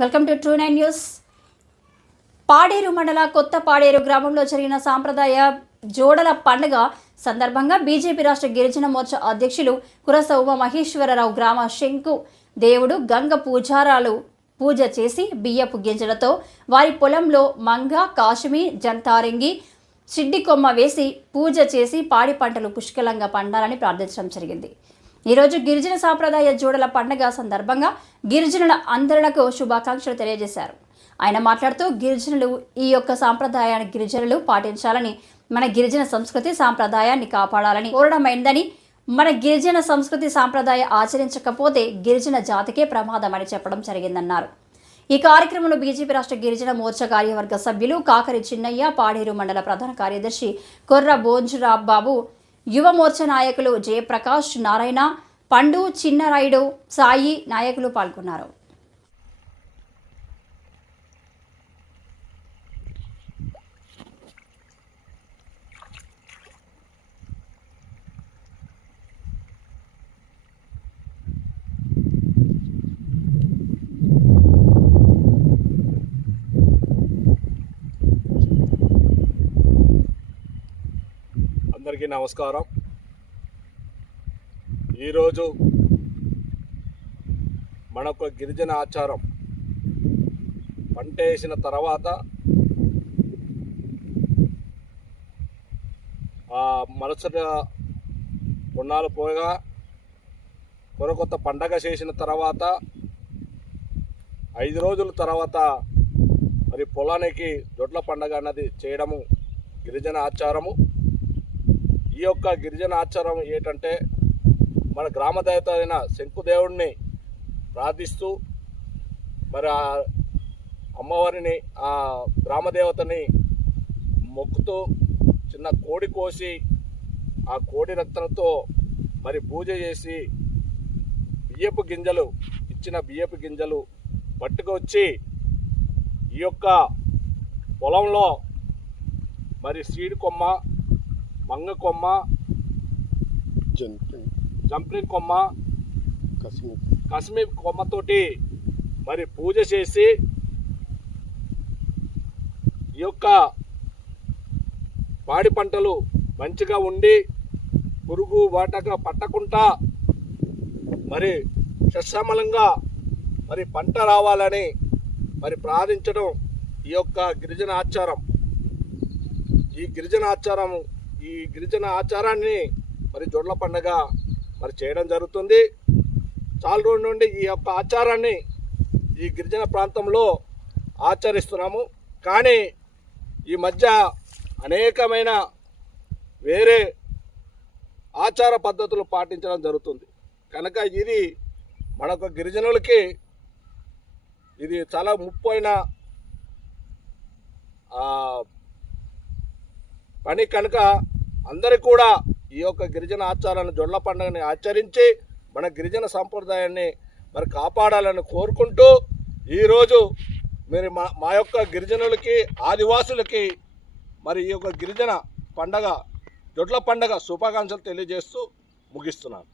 Welcome to true 9 news. Paderu మండల కొత్త పాడేరు గ్రామంలో జరిగిన సాంప్రదాయ జోడల పండుగ సందర్భంగా బీజేపీ రాష్ట్ర గిరిజన మోర్చా అధ్యక్షులు కురస ఉమ మహేశ్వరరావు గ్రామ శంకు దేవుడు గంగ పూజారాలు పూజ చేసి బియ్యపు గింజలతో వారి పొలంలో మంగ కాశ్మీ జంతారింగి సిడ్డి కొమ్మ వేసి పూజ చేసి పాడి పంటలు పుష్కలంగా పండాలని ప్రార్థించడం జరిగింది. ఈరోజు గిరిజన సాంప్రదాయ జోడల పండుగ సందర్భంగా గిరిజనుల అందరులకు శుభాకాంక్షలు తెలియజేశారు. ఆయన మాట్లాడుతూ గిరిజనులు ఈ యొక్క సాంప్రదాయాన్ని గిరిజనులు పాటించాలని, మన గిరిజన సంస్కృతి సాంప్రదాయాన్ని కాపాడాలని కోరడమైందని, మన గిరిజన సంస్కృతి సాంప్రదాయ ఆచరించకపోతే గిరిజన జాతికే ప్రమాదమని చెప్పడం జరిగిందన్నారు. ఈ కార్యక్రమంలో బీజేపీ రాష్ట్ర గిరిజన మోర్చా కార్యవర్గ సభ్యులు కాకరి చిన్నయ్య, పాడేరు మండల ప్రధాన కార్యదర్శి కొర్ర బోంజురాబ్ బాబు, యువ మోర్చా నాయకులు జయప్రకాష్, నారాయణ, పండు, చిన్నరాయుడు, సాయి నాయకులు పాల్గొన్నారు. అందరికీ నమస్కారం. ఈరోజు మనకు గిరిజన ఆచారం, పంట వేసిన తర్వాత మరుసటి కొన్నాళ్ళు పోగా కొత్త పండగ చేసిన తర్వాత 5 రోజుల తర్వాత మరి పొలానికి దొడ్ల పండగ అన్నది చేయడము గిరిజన ఆచారము. ఈ యొక్క గిరిజన ఆచారం ఏంటంటే, మన గ్రామ దేవత అయిన శంకుదేవుడిని ప్రార్థిస్తూ మరి ఆ అమ్మవారిని, ఆ గ్రామదేవతని మొక్కుతూ చిన్న కోడి కోసి ఆ కోడి రక్తంతో మరి పూజ చేసి ఇచ్చిన బియ్యపు గింజలు పట్టుకొచ్చి ఈ యొక్క పొలంలో మరి సీడ్ కొమ్మ, మంగ కొమ్మ, జంపింగ్ కొమ్మ, కశ్మీర్ కొమ్మతోటి మరి పూజ చేసి ఈ యొక్క పాడి పంటలు మంచిగా ఉండి పురుగు వాటగా పట్టకుండా మరి సస్యమలంగా మరి పంట రావాలని మరి ప్రార్థించడం ఈ యొక్క గిరిజన ఆచారం. ఈ గిరిజన ఆచారాన్ని మరి జొడ్ల పండుగ మరి చేయడం జరుగుతుంది. చాలా రోజుల నుండి ఈ యొక్క ఆచారాన్ని ఈ గిరిజన ప్రాంతంలో ఆచరిస్తున్నాము. కానీ ఈ మధ్య అనేకమైన వేరే ఆచార పద్ధతులు పాటించడం జరుగుతుంది. కనుక ఇది మనకు గిరిజనులకి ఇది చాలా ముప్పైన పని. కనుక అందరికీ కూడా ఈ యొక్క గిరిజన ఆచారాన్ని, జొడ్ల పండుగని ఆచరించి మన గిరిజన సంప్రదాయాన్ని మరి కాపాడాలని కోరుకుంటూ ఈరోజు మరి మా యొక్క గిరిజనులకి, ఆదివాసులకి మరి ఈ యొక్క గిరిజన పండగ, జొడ్ల పండగ శుభాకాంక్షలు తెలియజేస్తూ ముగిస్తున్నాను.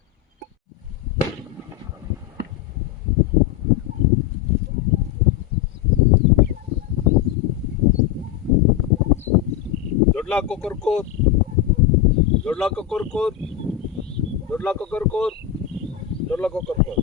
జొడ్ల కుకుర్కూర్, జొడ్ల కుకుర్కూర్, జొడ్ల కుకుర్కూర్, జొడ్ల కుకుర్కూర్.